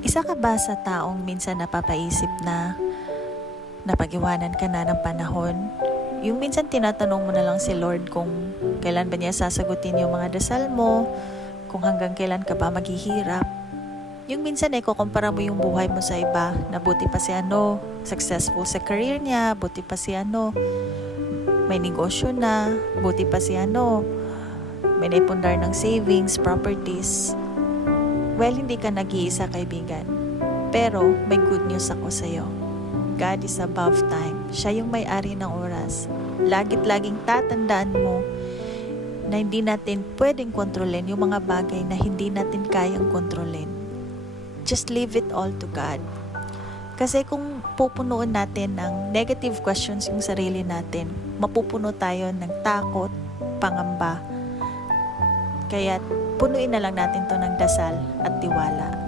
Isa ka ba sa taong minsan napapaisip na napag-iwanan ka na ng panahon? Yung minsan tinatanong mo na lang si Lord kung kailan ba niya sasagutin yung mga dasal mo, kung hanggang kailan ka ba maghihirap. Yung minsan kukumpara mo yung buhay mo sa iba, na buti pa si ano, successful sa career niya, buti pa si ano, may negosyo na, buti pa si ano, may naipundar ng savings, properties. Well, hindi ka nag-iisa, kaibigan. Pero may good news ako sa'yo. God is above time. Siya yung may-ari ng oras. Laging tatandaan mo na hindi natin pwedeng kontrolin yung mga bagay na hindi natin kayang kontrolin. Just leave it all to God. Kasi kung pupunuan natin ng negative questions yung sarili natin, mapupuno tayo ng takot, pangamba. Kaya punuin na lang natin to ng dasal at tiwala.